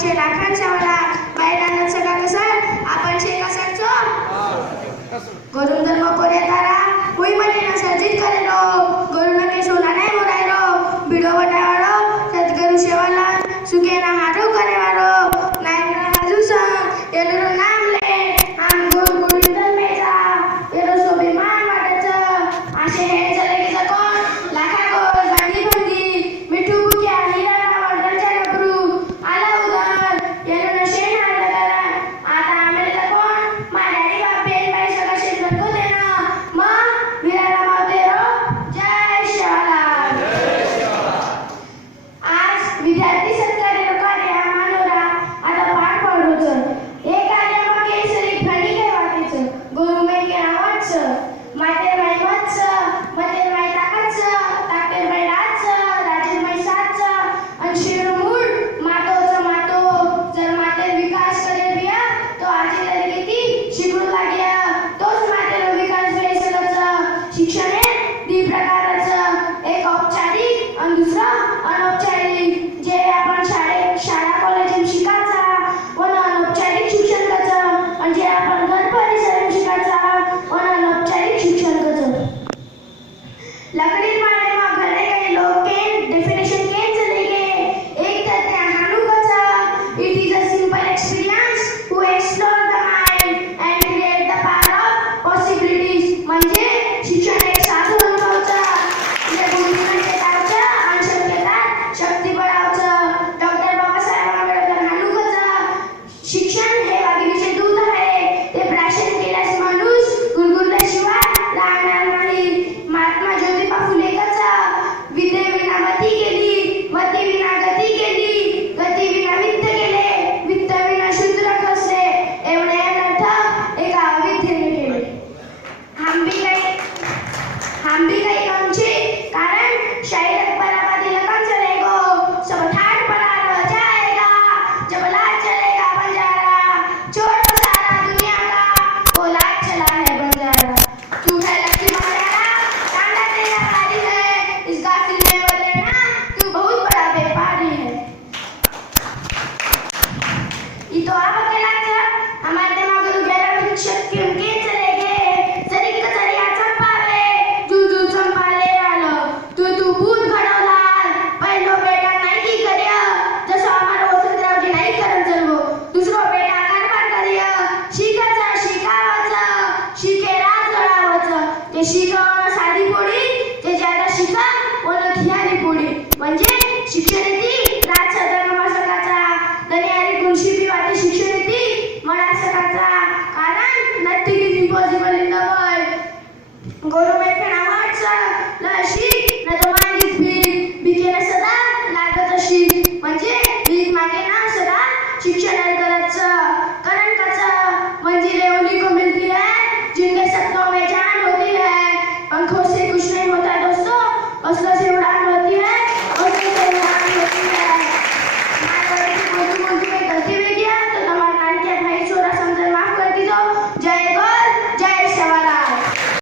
छे लाखान सावला बैलांना सगळा कसा आपण शे कसाचो गरुन धर्म कोरे तारा हुई मने ना सर्जित करेलो गरुन के सोला नाही मोरायलो बिडो वटावाळो सद्गुरु सेवाला सुखे ना हारो करेवारो नाही ना बाजू संग एलो नाम ले आम गुरु धर्मेचा एलो सोभिमान वाटायचं असे हे चले की कोण लाखा गोल बांधी बंदी मिठू बुक्या हिरा वडलच्या गबरू आला उदर एलो नशे ना लगाला आता आमेले कोण माडारी बापेन बाई सगळं शेत नको देना मग विराला मावतेरो जय शिवलाल आज विद्यार्थी सत्कारी कार्य मानोरा आता पाठ पडूचं हे कार्य मग केसरी खडी काय वाटेचं गुरु मै के नावाचं मातेर बाई मतचं मातेर बाई ताकाचं ताकेर बाई राजचं राजेर बाई सातचं आणि शिर मूळ मातोचं मातो जर मातेर विकास करेल बिया तो आजी तरी किती शिकून लाग्या तोच मातेर विकास होईल सगळंच शिक्षण हे दी प्रकाराचं एक औपचारिक आणि दुसरं अनौपचारिक जे आपण शाळा कॉलेजात शिकायचा व अनौपचारिक शिक्षण करायचं आणि जे आपण घर परिसरात शिकायचा व अनौपचारिक शिक्षण करायचं लकड़ी मारे मा घरे गए लोग के डेफिनेशन के चले गए एक तरह हानु कचा it is a simple experience to explore the mind and create the power of possibilities म्हणजे शिक्षण एक साधू अनुभवचा जे बुद्धिमान केलाचा आणि शक्यता शक्ती बळावचं डॉक्टर बाबासाहेब आंबेडकर हानु कचा शिक्षण हे वाघिणीचे दूध आहे ते प्राशन केल्यास माणूस गुरगुरल्याशिवाय राहणार नाही महात्मा ज्योतिबा फुले कचा विद्ये विना मती गेली मती विना गती गेली गती विना वित्त गेले वित्त विना शूद्र खसले एवढे अर्थ एका अविद्येने केले हम भी काही कमचे कारण शायर बराबरी लखन चलेगो सब ठाट पड़ा रह जाएगा जब लाज चलेगा बंजारा छोड़ सारा दुनिया का वो लाज चला है बंजारा तू है लक्ष्मी महाराणा कांदा तेरा कारी है इस गाफिल में बदलना तू बहुत बड़ा व्यापारी है ये तो आप अकेला था हमारे दिमाग में गैर शिक्षक के उनके चले गए जरी कचरियाचा पावे तू संभाले आलं तू भूत घडवला पहिलो बेटा नाही की कर्या जसं आम्हाला वसंतरावजी नाही करत चलवो दुसरो बेटा कारभार कर्या शिकायचं शिके राज घडावचं ते शिकवणं साधी पोळी ते ज्यादा शिका वन धियानी पोळी म्हणजे शिक्षण येते राज सदन सकाळचा दनियारी गुणशिपी वाटे शिक्षण येते मना सकाळचा कारण nothing is impossible in the world गुरु मेके नावाचं लशी न तो मागीच बिके न सदा लागत अशी म्हणजे भीक मागे ना सदा शिक्षण करायचं करण कचं मंजिले उन्हीं को मिलती है जिनके सपनों में जान होती है पंखों से कुछ नहीं होता दोस्तों हौसलों से उड़ा